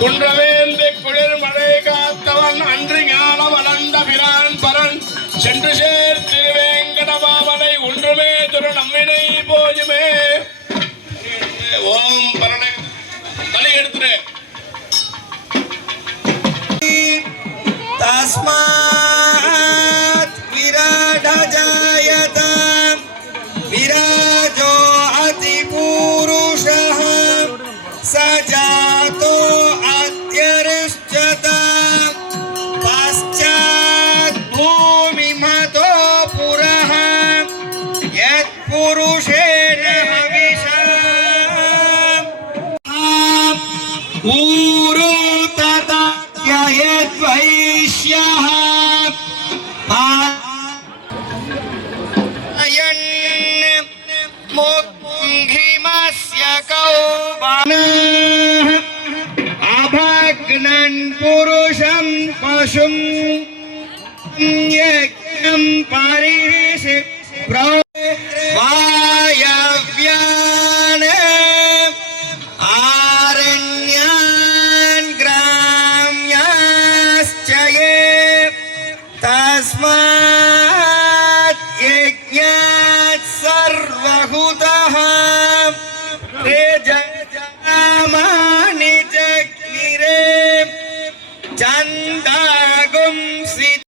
குன்றவேந்தி குளிர் மழை காத்தவன் அன்று ஞான வளர்ந்த பிரான் பரன் சென்று சேர் திருவேங்கடமாமலை ஒன்றுமே துரு நம்மினை போயுமே. ஓம் பரணை தலை எடுத்துரு. तस्मात् विराट जायत विराजो अतिपूरुषः स जातो अत्यरिष्यत पश्चात् भूमिमतो पुरः यत्पुरुषेण हविषा ऊरु तथा यद्वैश्यः मुग्धिमस्य कौबानः अभग्नन् पुरुषं पशुं यज्ञं परिवेशे वायव्यान् आरण्यान् ग्राम्याश्च ये तस्मात् यज्ञ